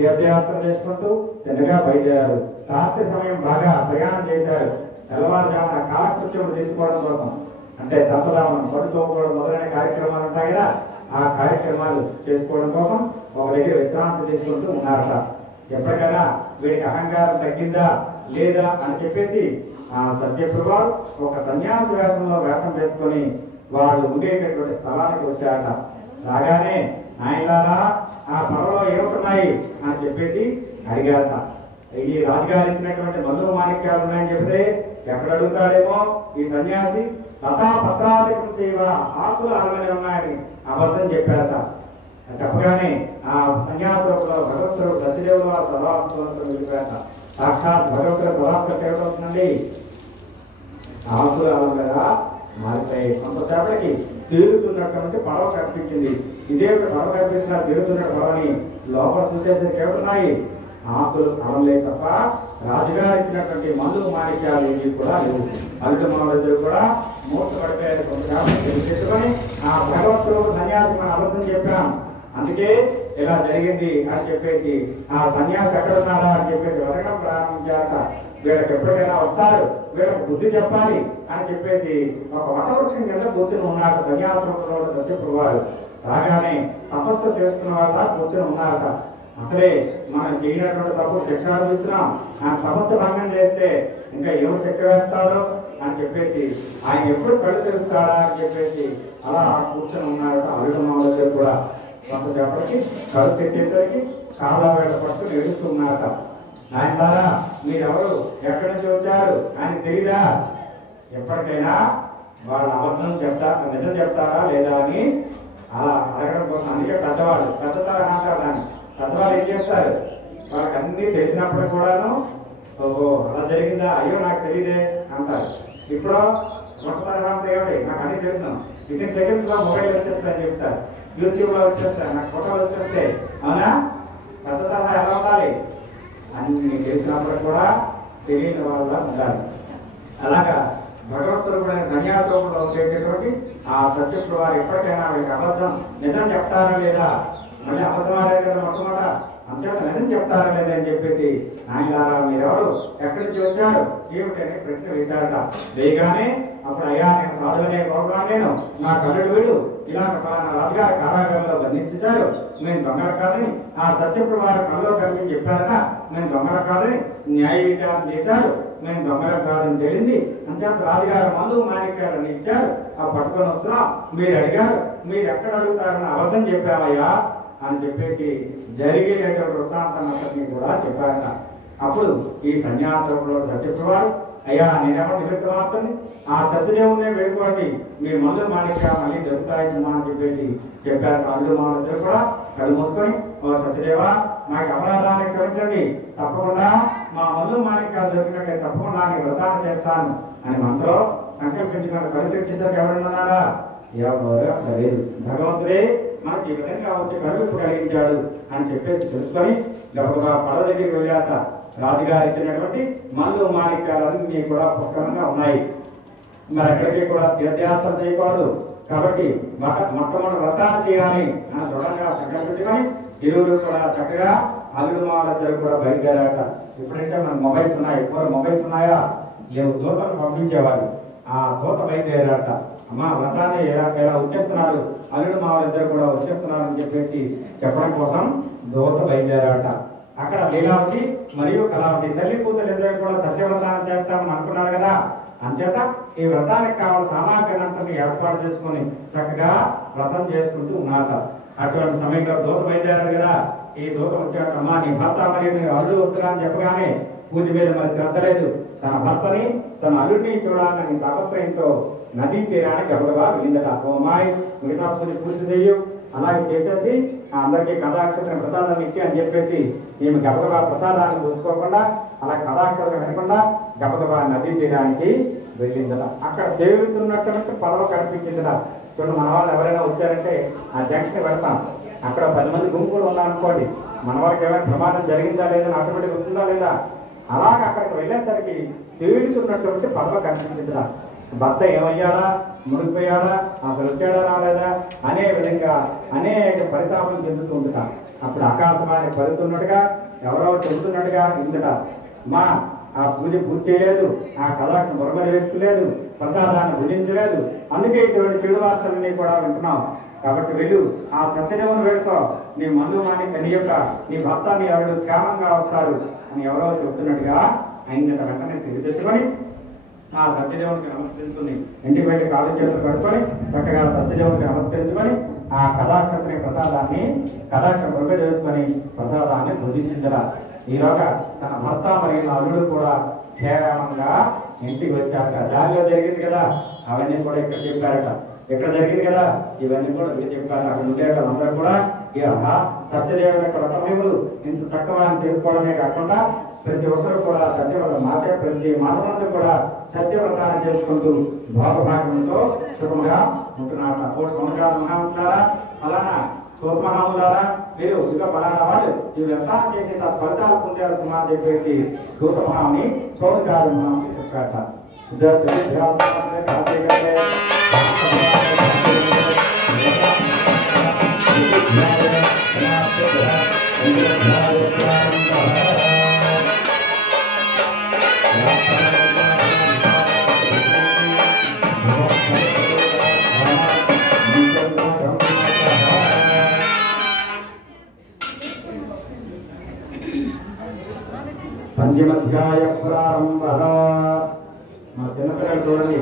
తీర్థయాత్ర చేసుకుంటూ తిన్నగా బయలుదేరారు. రాత్రి సమయం బాగా ప్రయాణం చేశారు. తెల్లవారుజామున కాలకృత్యములు తీసుకోవడం కోసం, అంటే దంపదామనం పడుకోవడం మొదలైన కార్యక్రమాలు ఉంటాయి కదా, ఆ కార్యక్రమాలు చేసుకోవడం కోసం ఒక దగ్గర విశ్రాంతి తీసుకుంటూ ఉన్నారట. ఎప్పటికైనా వీడికి అహంకారం తగ్గిందా లేదా అని చెప్పేసి ఆ సత్యప్రభు ఒక సన్యాసి వేషం వేసుకొని వాళ్ళు ఉండేటటువంటి స్థలానికి వచ్చారట. రాగానే ఆయనలారా ఆ పడవలో ఏముంటున్నాయి అని చెప్పేసి అడిగారట. ఈ రాజుగారు ఇచ్చినటువంటి మల్లు మాణిక్యాలు ఉన్నాయని చెప్తే ఎక్కడ అడుగుతాడేమో ఈ సన్యాసి, లతా పత్రాధికం చేయవా, ఆకులు అలానే ఉన్నాయని అబద్ధం చెప్పారట. చెప్పగానే ఆ సన్యాసులో భగవంతుడు సత్యదేవుడు వారు సదాత్మతో వెళ్ళిపోయారట. సాక్షాత్ భగవంతుడు పదార్థం ఏమవుతుందండి, ఆకులు అలా మారిపోయి కొంతసేపటికి తీరుతున్నటువంటి పడవ కనిపించింది. ఇదేమిటి పడవ కనిపించిన తీరుతున్న పడవని లోపల చూసేసరికి ఏమున్నాయి, ఆకులు అలలే తప్ప రాజుగారు ఇచ్చినటువంటి మల్లు మాణిక్యాలు ఇవి కూడా లేవు. అల్లు మామూలు కూడా మూర్త పడిపోయారు. కొంతసేపటికి పెట్టుకొని ఆ భగవంతుడు సన్యాసి మనం అబద్ధం చెప్పాం, అందుకే ఇలా జరిగింది అని చెప్పేసి ఆ సన్యాసి ఎక్కడున్నాడా అని చెప్పేసి వెతకడం ప్రారంభించారట. వీళ్ళకి ఎప్పటికైనా వస్తారు, వీళ్ళకి బుద్ధి చెప్పాలి అని చెప్పేసి ఒక వటవృక్షం కింద కూర్చుని ఉన్నాడు సన్యాసంలో సత్యప్రభు. రాగానే తపస్సు చేసుకున్న వాళ్ళ కూర్చుని ఉన్నారట. అసలే మనం చేయనటువంటి తప్పు శిక్ష అనుభవిస్తున్నాం, ఆ తపస్సు భంగం చేస్తే ఇంకా ఏమో శిక్ష వేస్తాడో అని చెప్పేసి ఆయన ఎప్పుడు కళ్ళు తెరుస్తాడా అని చెప్పేసి అలా కూర్చొని ఉన్నారట. అల్లుడు మామూలు కూడా కొంతసేపటికి కళ్ళు తెచ్చేసరికి చాలా వేళ పట్టుకుని ఏడుస్తున్నారట. ఆయన ద్వారా మీరెవరు, ఎక్కడి నుంచి వచ్చారు అని తెలీదా? ఎప్పటికైనా వాళ్ళ అబద్ధం నిజం చెప్తారా లేదా అని అలా అడగడం కోసం. అందుకే పెద్దవాళ్ళు అంటారు దాన్ని. పెద్దవాళ్ళు ఏం చేస్తారు, వాళ్ళకి అన్ని తెలిసినప్పుడు కూడాను ఓహో అలా జరిగిందా, అయ్యో నాకు తెలియదే అంటారు. ఇప్పుడు కొత్త తరహా అంటే ఏమిటి, నాకు అన్ని తెలుసు, వితిన్ సెకండ్స్ లో మొబైల్ వచ్చేస్తాయని చెప్తారు, యూట్యూబ్ లో వచ్చేస్తాయి, నాకు ఫోటోలు వచ్చేస్తాయి. అవునా? పెద్ద తరహా ఎలా ఉండాలి, అన్ని తెలిసినప్పుడు కూడా తెలియని వాళ్ళ ఉండాలి. అలాగా భగవత్స్వరూపుడైన సన్యాసంలో ఉండేటటువంటి ఆ సత్యప్రభు వారు ఎప్పటికైనా వీళ్ళకి అబద్ధం నిజం చెప్తారా లేదా, మళ్ళీ అబద్ధం ఆడారు కదా మొట్టమొదట, అంతేత నిజం చెప్తారా లేదా అని చెప్పేసి ఆయన మీరెవరు, ఎక్కడి నుంచి వచ్చారు ఏమిటని ప్రశ్న వేశారట. వేయగానే అప్పుడు అయ్యా నేను సాధువనే ప్రోగ్రాం, నేను నా కళ్ళుడు వీడు ఇలా రాజుగారి కారాగారంలో బంధించారు, నేను దొంగల కాదని ఆ సత్యప్రభు వారు కళ్ళలో కలిపి చెప్పారట, నేను దొంగల కాదని న్యాయ విచారణ చేశారు, నేను దొంగల కాదని తెలిసింది, అంచేత రాజుగారు మల్లు మాణిక్యాలను ఇచ్చారు, ఆ పట్టుకొని వస్తున్నాం, మీరు అడిగారు, మీరు ఎక్కడ అడుగుతారని అబద్ధం చెప్పామయ్యా అని చెప్పేసి జరిగేటువంటి వృత్తాంతం అంతటిని కూడా చెప్పారట. అప్పుడు ఈ సన్యాసంలో సత్యప్రభు వారు, అయ్యా నేనేమో నిమిత్త వార్తని, ఆ సత్యదేవునే వేడుకోండి, మీ మల్లు మాణిక్య మళ్ళీ దొరుకుతాయమ్మా అని చెప్పేసి చెప్పారు. అల్లు మామూలు కూడా కళ్ళు మూసుకొని, ఓ సత్యదేవ నాకు అపరాధాన్ని క్షమించండి, తప్పకుండా మా మల్లు మాణిక్యాలు దొరికినట్టే తప్పకుండా నేను వ్రతాన్ని చేస్తాను అని మనసులో సంకల్పించుకుని కళ్ళు తెచ్చేసరికి ఎవరున్నారా, ఎవరు లేదు, భగవంతుడే మనకి ఈ విధంగా వచ్చి కనువిప్పు కలిగించాడు అని చెప్పేసి తెలుసుకొని గొప్పగా పడవ దగ్గరికి వెళ్ళాక రాజుగారు ఇచ్చినటువంటి మల్లు మాణిక్యాలన్నీ కూడా పుష్కలంగా ఉన్నాయి. మరి ఎక్కడికి కూడా తీర్థయాత్ర చేయకూడదు కాబట్టి మొట్టమొదటి వ్రతాన్ని చేయాలి అని దృఢంగా సంకల్పించుకొని ఇరువురు కూడా చక్కగా అల్లుడు మామూలు కూడా బయలుదేరాక. ఇప్పుడైతే మనకు మొబైల్స్ ఉన్నాయి, మొబైల్స్ ఉన్నాయా, లేవు, దూతలు పంపించేవారు, ఆ దూత బయలుదేరాక అమ్మా వ్రతాన్ని ఎలా వచ్చేస్తున్నారు, అల్లుడు మామూలు కూడా వచ్చేస్తున్నారు అని చెప్పేసి చెప్పడం కోసం దూత బయలుదేరాట. అక్కడ లీలావతి మరియు కళావతి తల్లి కూతురు ఇద్దరు కూడా సత్యవ్రతాన్ని చేస్తామని అనుకున్నారు కదా, అంచేత ఈ వ్రతానికి కావాల్సిన సామాగ్రిని ఏర్పాటు చేసుకుని చక్కగా వ్రతం చేసుకుంటూ ఉన్నారట. అటువంటి సమయంలో దూత బయలుదేరారు కదా, ఈ దూత వచ్చాక అమ్మా నీ భర్త మరియు నీ అల్లుడు వస్తున్నారని చెప్పగానే పూజ మీద మరి శ్రద్ధ లేదు, తన భర్తని తన అల్లుడిని చూడాలని తాపత్రయంతో నదీ తీరానికి గబగబా వెళ్ళిందట. ఓ అమ్మాయి మిగతా పూర్తి చెయ్యు, అలాగే చేసేసి అందరికీ కథాక్షరం ప్రసాదాన్ని ఇచ్చి అని చెప్పేసి ఈమె గబగబా ప్రసాదాన్ని చూసుకోకుండా అలా కథాక్షరం వినకుండా గబగబా నదీ తీరానికి వెళ్ళిందట. అక్కడ తేలుతున్నట్టు పడవ కనిపించిందట. చూడండి, మన వాళ్ళు ఎవరైనా వచ్చారంటే ఆ జంక్షన్ పెడతాం, అక్కడ 10 మంది గుంపులు ఉన్నారనుకోండి, మన వారికి ఏమైనా ప్రమాదం జరిగిందా లేదా, ఆటోమేటిక్ వస్తుందా లేదా, అలాగే అక్కడికి వెళ్ళేసరికి తేలుతున్నటువంటి పడవ కనిపించిందట. భర్త ఏమయ్యాడా, మునిగిపోయాడా, అసలు వచ్చాడా రాలేదా అనే విధంగా అనేక పరితాపం చెందుతూ ఉంటాం. అప్పుడు ఆకాశవాణి పలుకుతున్నట్టుగా ఎవరో చెబుతున్నట్టుగా ఇంతట మా ఆ పూజ పూర్తి చేయలేదు, ఆ కళాక్ష బొరమని వేసుకోలేదు, ప్రసాదాన్ని భుజించలేదు, అందుకే ఇటువంటి చెడు వార్తలన్నీ కూడా వింటున్నాం. కాబట్టి వెళ్ళు ఆ సత్యదేవుని వేడుకో, నీ మందు మాని నీ యొక్క నీ భర్త నీ ఎవరు క్షేమంగా వస్తారు అని ఎవరో చెబుతున్నట్టుగా ఆయన వెంటనే తిరిగి తెచ్చుకొని ఆ సత్యదేవునికి నమస్కరించుకుని ఇంటికి వెళ్ళి కాలు చేతులు కట్టుకొని చక్కగా సత్యదేవునికి నమస్కరించుకొని ఆ కళాక్షని ప్రసాదాన్ని కళాక్ష బొగ్గ చేసుకొని ప్రసాదాన్ని భుజించరా. ఈరోజు తన భర్త మరియు అల్లుడు కూడా క్షేమంగా ఇంటికి వచ్చాక దారిలో జరిగింది కదా అవన్నీ కూడా ఇక్కడ చెప్పారట. ఇక్కడ జరిగింది కదా ఇవన్నీ కూడా మీరు చెప్పారు. అక్కడ ఉండే వాళ్ళందరూ కూడా ఇక సత్యదేవుని యొక్క వ్రతములు ఇంత చక్కగా చేసుకోవడమే కాకుండా ప్రతి ఒక్కరు కూడా సత్యవ్రత ప్రతి మానవులందరూ కూడా సత్యవ్రతాన్ని చేసుకుంటూ భోగభాగ్యంతో సుఖంగా ఉంటున్నారు. 3 సంవత్సరాలు మహాములారా అలానా సూతమహాములారా మీరు ఇంకా పలానా వాళ్ళు ఈ వ్రతాన్ని చేసి ఫలితాలు పొందారు సుమారు చెప్పేసి సూతమహాముని సోదకారు చెప్పారట. పంచమధ్యాయ ప్రారంభ. మా చిన్నపిల్లలు చూడండి.